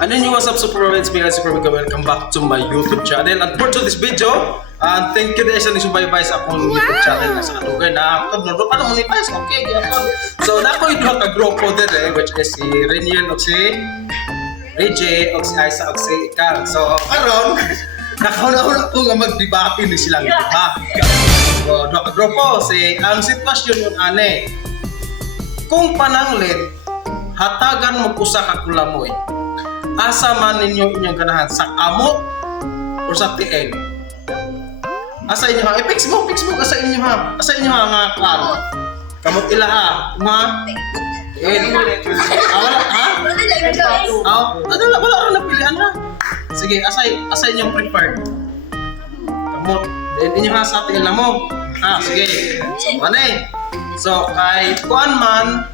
Ano yung what's up Super Friends? May Super Mega welcome back to my YouTube channel. And for this video, thank you guys sa nisubaybay sa akong YouTube channel na sa kalugay na ako doon pa monetize. Okay, gyapon. So na ako yung ka-grupo din which is si Reniel o si Reggie o si Isa o si Ikang. So karon nakauna ko nga mag-debate ni silang iba. So na ka-grupo si ang sitwasyon yung ane. Kung pananglit hatagan mo usa ka kulamoy. Asa man ninyo inyong ganahan sa amok o sa tiil? Asa inyo ha? Fix mo asa inyo ha? Asa inyo ha nga kan? Kamot ila ha? Ma? Tiil. Wala ha? Wala rin napilihan ha? Sige, asa inyong preferred? Kamot. Inyo ha sa tiil na mo? Sige. So, manay. So, kay kuan man,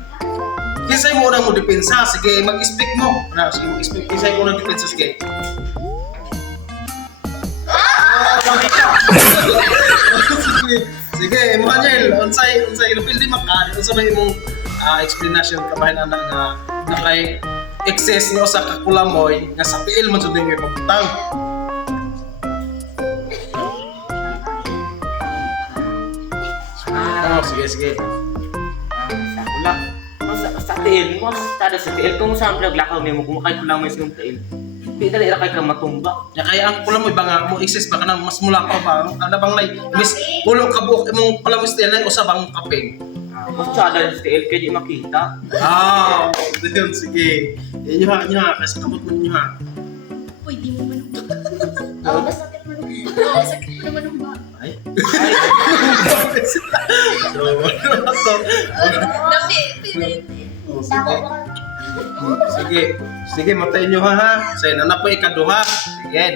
kinsay mo unang mo depensa? Sige, mag-speak mo. Sige, mag-speak. Kinsay mo unang depensa? Sige. Sige, Emmanuel. Unsay napildi makani. Unsa may imong explanation kabahin anak nga kay excess ni usa ka kulamoy nga sa PL man sud may pagputang. Sige. Sa tiil mo, tada sa tiil, kung saan naglakaw mo, kumakay ko lang mo yung tiil. Di dali ra kay ka matumba. Ya kaya ang pula mo banga mo excess baka nang mas mula pa ba? Ano bang lay mis pulong kabuok imong pula mo style usa bang kapeng. Mas tada sa tiil kay di makita. Yun, sige. Inyo ha, kasi kamot mo ninyo ha. Uy, di mo man masakit man. Sakit mo naman ang ba? Ay. Sige, matayin nyo ha. Sige, nanap po ikaduha. Kaya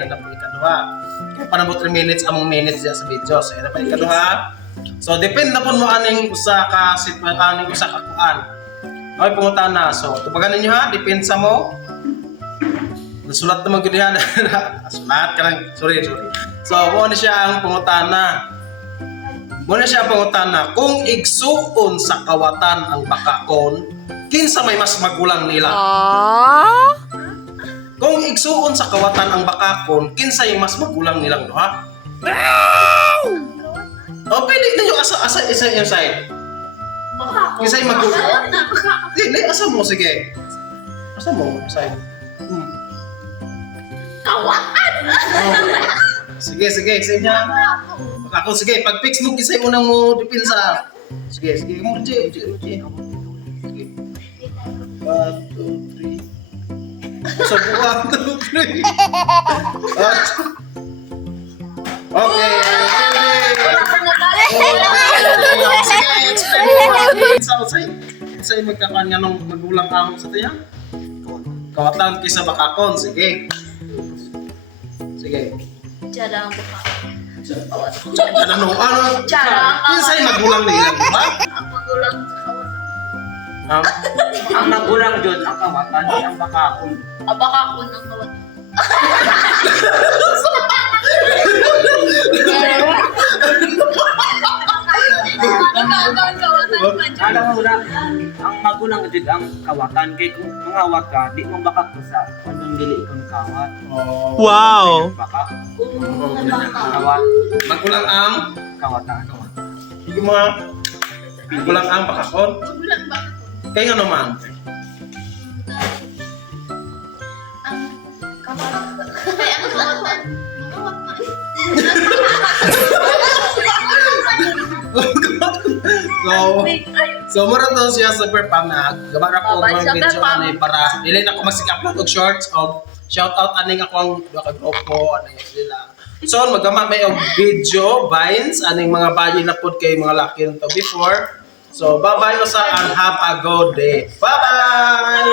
panabot 3 minutes among minutes dyan sa video. Sige, nanap po ikaduha. So, depende na po mo aning usa ka kuan. Okay, pungutan na. So, tubagan ninyo ha. Depende sa mo. Nasulat naman ko diyan. Sulat ka lang. Sorry. So, muna siya ang pangutana. Kung igsuon sa kawatan ang bakakon, kinsa may mas magulang nila? Kung igsuon sa kawatan ang bakakon, kinsa yung mas magulang nilang duha? Pwede ninyo asa isa yung side. Kinsa yung magulang? Dili, asa mo, sige. Asa mo, side. Kawatan! Sige, sa inyo. Ako, sige, pag-fix mo, kisay mo nang mo depensa. Sige, mo, G. Sige. 1, 2, 3. So, 1, 2, 3. Okay. Sa'yo magkakaan nga nung magulang amon sa tiyan? Kawatan kaysa bakakon, sige. Tiyara ang buka. Ano? Tiyara ang Kinsay magulang nila, di ba? Ang magulang kawatan. Ang magulang dyan, ang kawatan, di ang bakakon. Abakakon ang kawatan. Alam mo na, ang magulang dyan ang kawatan. Kaya kung mangawat ka, di mo bakak ko sa kung dili ikong kawat. Wow! Baka, Kawatan. kawat, Magulang ang kawatan. hindi mga magulang ang bakakon. Magulang ba? Kaya nga naman. Ang kawatan. Kaya ang kawatan. Kawatan. So mura to siya super pam na gamara ko Bye, mga super video pam. ani para dili na ko mag-upload og shorts of shout out aning akong duha ka grupo aning sila. So magama may og video vines aning mga bayi na pod kay mga laki nito before. So bye bye sa and have a good day. Bye bye.